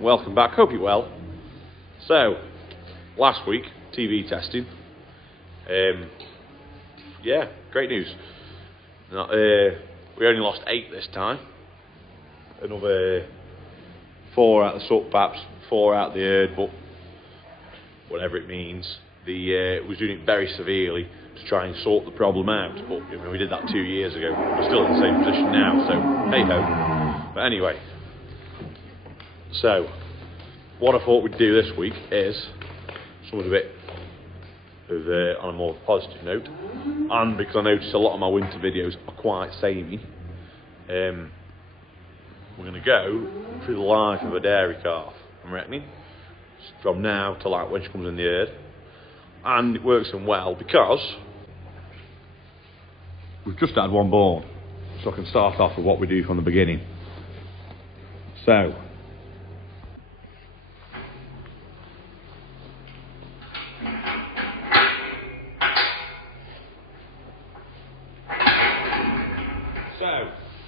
welcome back, hope you're well. So, last week, TV testing. Yeah, great news. We only lost 8 this time. Another 4 out the suck, perhaps 4 out the herd, but whatever it means. Was doing it very severely to try and sort the problem out, but we did that 2 years ago. We're still in the same position now, so hey ho. But anyway, so what I thought we'd do this week is something a bit of on a more positive note, and because I noticed a lot of my winter videos are quite samey, we're going to go through the life of a dairy calf, I'm reckoning, from now to like when she comes in the herd. And it works in well because we've just had one born, so I can start off with what we do from the beginning. So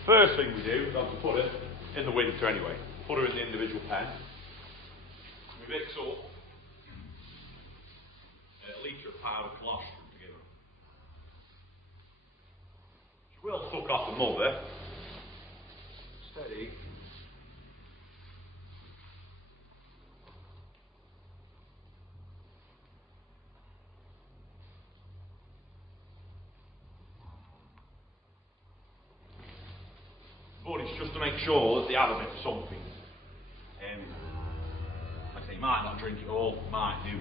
first thing we do is to put her in the winter anyway. Put her in the individual pen. We mix up a litre of powdered colostrum together. She will suck off the mother. Steady. But it's just to make sure that they have a bit of something. Like I say, you might not drink it all, might do.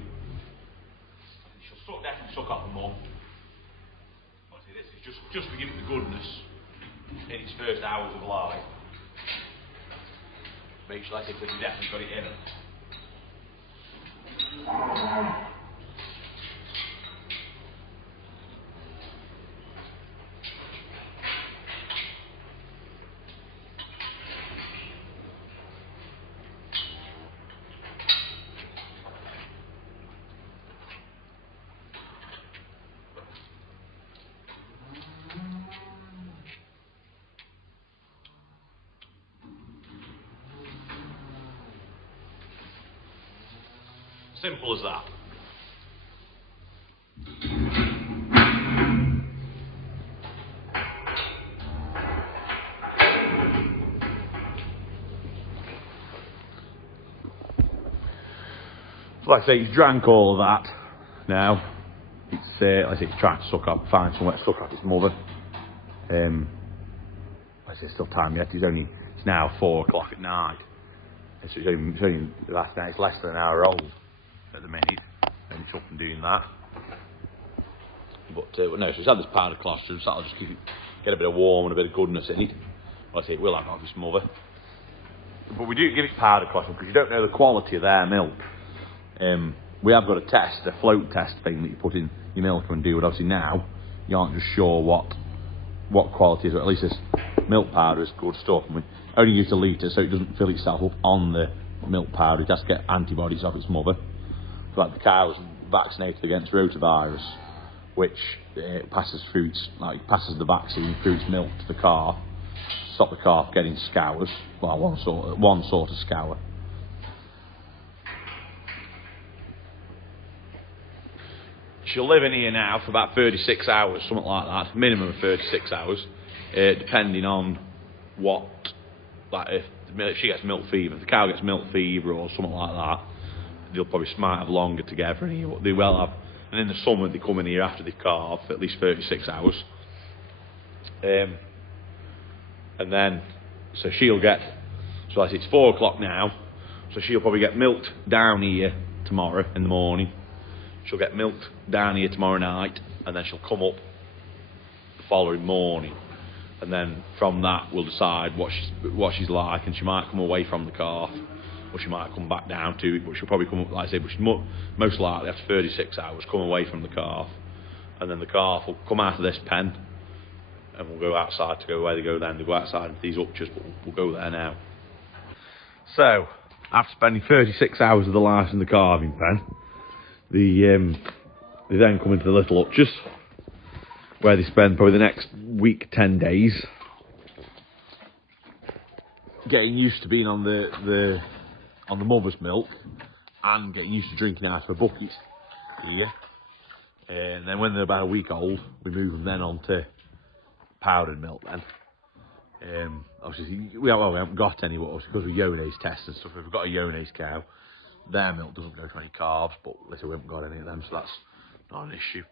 She'll definitely suck off the mum. Like I say, this is just to give it the goodness in its first hours of life. Make sure, like I say, that you definitely got it in her. Simple as that. Like I say, he's drank all of that now. It's like I say, he's trying to suck up, find somewhere to suck up his mother. Like I say, still time yet. It's now 4 o'clock at night. So it's only last night. It's less than an hour old at the minute, and it's up and doing that. But no, so it's had this powdered colostrum, so that'll just get a bit of warm and a bit of goodness in it. Like I say, it will have off its mother. But we do give it powdered colostrum because you don't know the quality of their milk. We have got a test, a float test thing that you put in your milk and do, but obviously now you aren't just sure what quality is, or at least this milk powder is good stuff. And we only use a litre so it doesn't fill itself up on the milk powder. It has to get antibodies off its mother. Like the cow's vaccinated against rotavirus, which passes the vaccine through its milk to the calf, stop the calf getting scours. Well, one sort of scour. She'll live in here now for about 36 hours, something like that, minimum of 36 hours, depending on what, like if she gets milk fever, if the cow gets milk fever or something like that, they'll probably might have longer together, and they will have, and in the summer they come in here after they calve for at least 36 hours. And then, so she'll get, so like it's 4 o'clock now, so she'll probably get milked down here tomorrow in the morning. She'll get milked down here tomorrow night, and then she'll come up the following morning. And then from that we'll decide what she's like, and she might come away from the calf, or she might come back down to it, but she'll probably come up, like I say, but she's most likely after 36 hours come away from the calf, and then the calf will come out of this pen, and we'll go outside to go where they go then. They go outside into these hutches, but we'll go there now. So, after spending 36 hours of the life in the calving pen, they then come into the little hutches, where they spend probably the next week, 10 days, getting used to being on the on the mother's milk and getting used to drinking out of a bucket. Yeah. And then when they're about a week old, we move them then onto powdered milk then. Obviously, we haven't got any because of Ionase tests and stuff. If we've got a Ionase cow, their milk doesn't go to any calves, but listen, we haven't got any of them, so that's not an issue.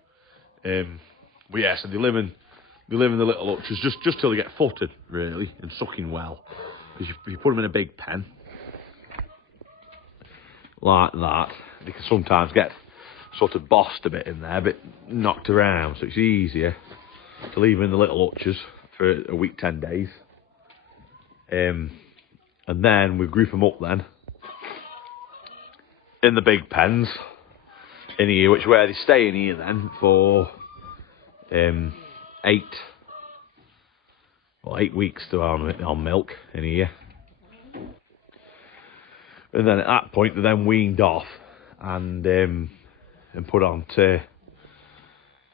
But yeah, so they live in the little hutches just till they get footed, really, and sucking well. Because if you put them in a big pen, like that, they can sometimes get sort of bossed a bit in there, a bit knocked around, so it's easier to leave them in the little hutches for a week, 10 days. And then we group them up then in the big pens in here, which where they stay in here then for 8 weeks to on milk in here. And then at that point they're then weaned off and put on to,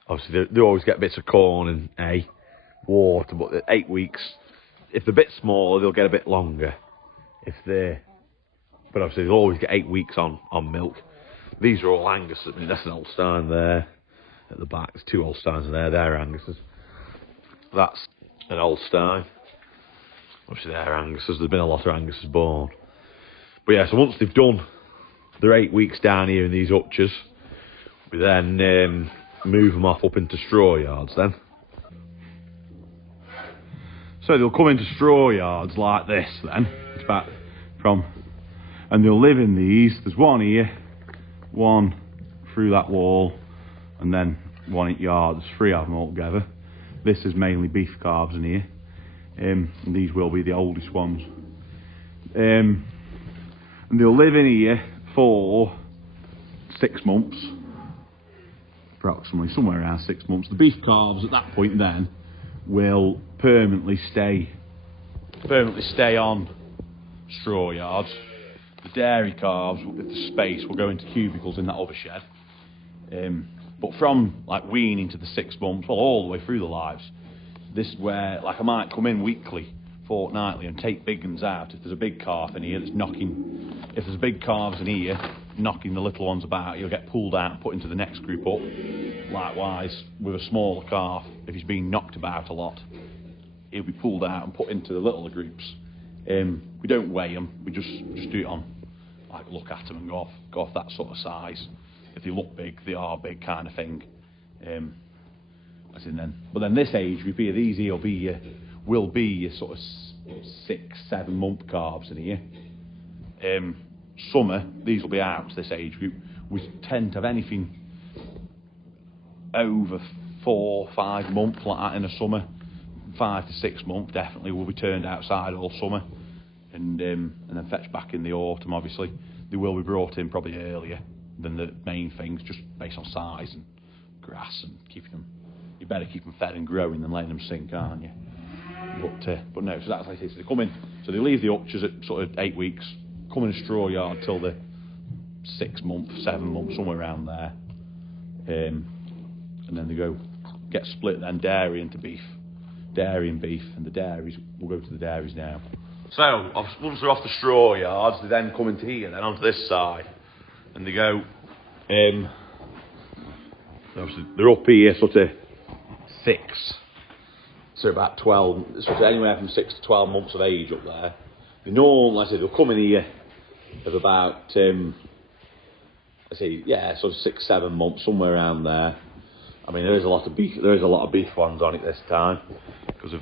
obviously they always get bits of corn and water, but at 8 weeks, if they're a bit smaller, they'll get a bit longer. But obviously they'll always get 8 weeks on milk. These are all Angus's. I mean, that's an Holstein there at the back. There's 2 Holsteins in there. They're Angus's. That's an Holstein. Obviously they're Angus's. There's been a lot of Angus's born. But yeah, so once they've done their 8 weeks down here in these hutches, we then move them off up into straw yards then. So they'll come into straw yards like this then. It's about and they'll live in these. There's one here, one through that wall, and then one in yard. There's 3 of them all together. This is mainly beef calves in here, and these will be the oldest ones. And they'll live in here for 6 months, approximately, somewhere around 6 months. The beef calves at that point then will permanently stay on straw yards. The dairy calves, with the space, will go into cubicles in that other shed. But from like weaning to the 6 months, well, all the way through the lives, this is where, like, I might come in weekly, fortnightly, and take big ones out. If there's a big calf in here that's knocking, if there's big calves in here knocking the little ones about, he'll get pulled out and put into the next group up. Likewise, with a smaller calf, if he's being knocked about a lot, he'll be pulled out and put into the littler groups. We don't weigh them, we just do it on, like, look at them and go off that sort of size. If they look big, they are big, kind of thing. But then this age group here, these here will be your sort of 6-7 month calves in here. Summer, these will be out, this age group. We tend to have anything over 4-5 months like that in the summer. 5 to 6 months definitely will be turned outside all summer, and then fetched back in the autumn. Obviously, they will be brought in probably earlier than the main things, just based on size and grass and keeping them. You better keep them fed and growing than letting them sink, aren't you? But no, so that's like it is. So they come in, so they leave the hutches at sort of 8 weeks, come in a straw yard till the 6 months, 7 months, somewhere around there, and then they get split then dairy into beef. Dairy and beef, and the dairies, we'll go to the dairies now. So once they're off the straw yards, they then come into here, then onto this side, and they go. Obviously they're up here sort of 6, so about 12, sort of anywhere from 6 to 12 months of age up there. They normally, they'll come in here of about, sort of 6-7 months, somewhere around there. I mean, there is a lot of beef ones on it this time because of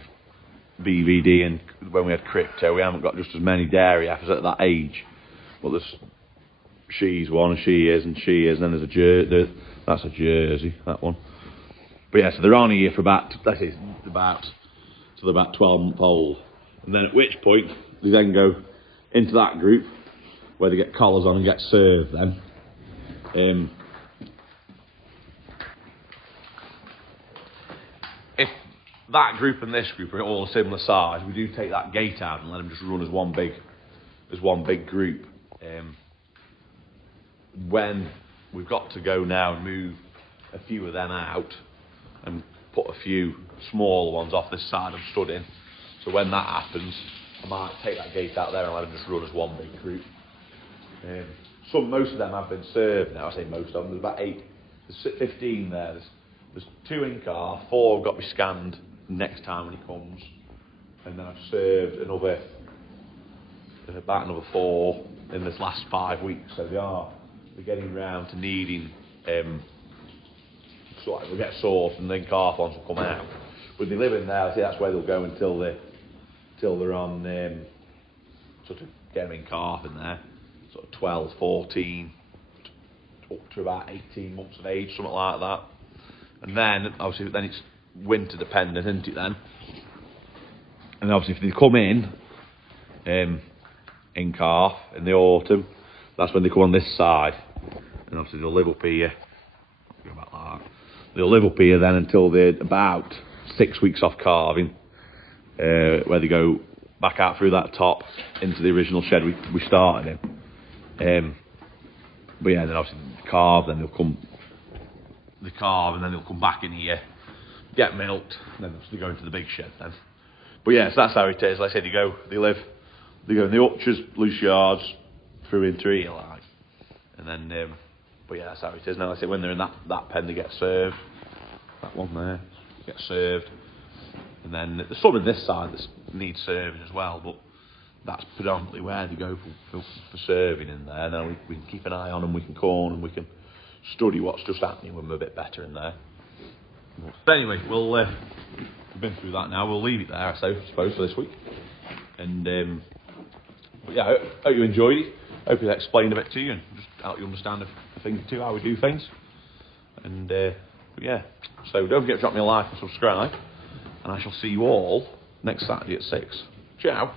BVD, and when we had crypto, we haven't got just as many dairy heifers at that age. But there's she's one, and she is, and then there's a jersey. That's a jersey, that one. But yeah, so they're on here for about 12 months old, and then at which point they then go into that group where they get collars on and get served then. If that group and this group are all a similar size, we do take that gate out and let them just run as one big group. When we've got to go now and move a few of them out and put a few smaller ones off this side I'm stood in, so when that happens, I might take that gate out there and let them just run as one big group. Most of them have been served now. I say most of them. There's about 8. There's 15 there. There's 2 in calf. 4 have got to be scanned next time when he comes, and then I've served about another 4 in this last 5 weeks. So they're getting round to needing. So we'll get sourced and then calf ones will come out. But they live in there. I see that's where they'll go until they're on sort of get them in calf in there, sort of 12, 14, up to about 18 months of age, something like that. And then obviously it's winter dependent, isn't it then? And obviously if they come in calf in the autumn, that's when they come on this side, and obviously they'll live up here. Go back like that. They'll live up here then until they're about 6 weeks off calving, where they go back out through that top into the original shed we started in. But yeah, then obviously the calve, then they'll come and then they'll come back in here, get milked, and then they go into the big shed then. But yeah, so that's how it is. Like I said, they go in the orchards, loose yards, through into here, like, and then. But yeah, that's how it is now. Like I say, when they're in that pen, they get served. That one there gets served, and then there's some of this side that needs serving as well. But that's predominantly where they go for serving in there. Now we can keep an eye on them, we can corn, and we can study what's just happening with them a bit better in there. But anyway, we've been through that now. We'll leave it there, I suppose, for this week. And but yeah, I hope you enjoyed it. I hope it explained a bit to you and just helped you understand a thing or two, how we do things. And yeah, so don't forget to drop me a like and subscribe, and I shall see you all next Saturday at 6. Ciao.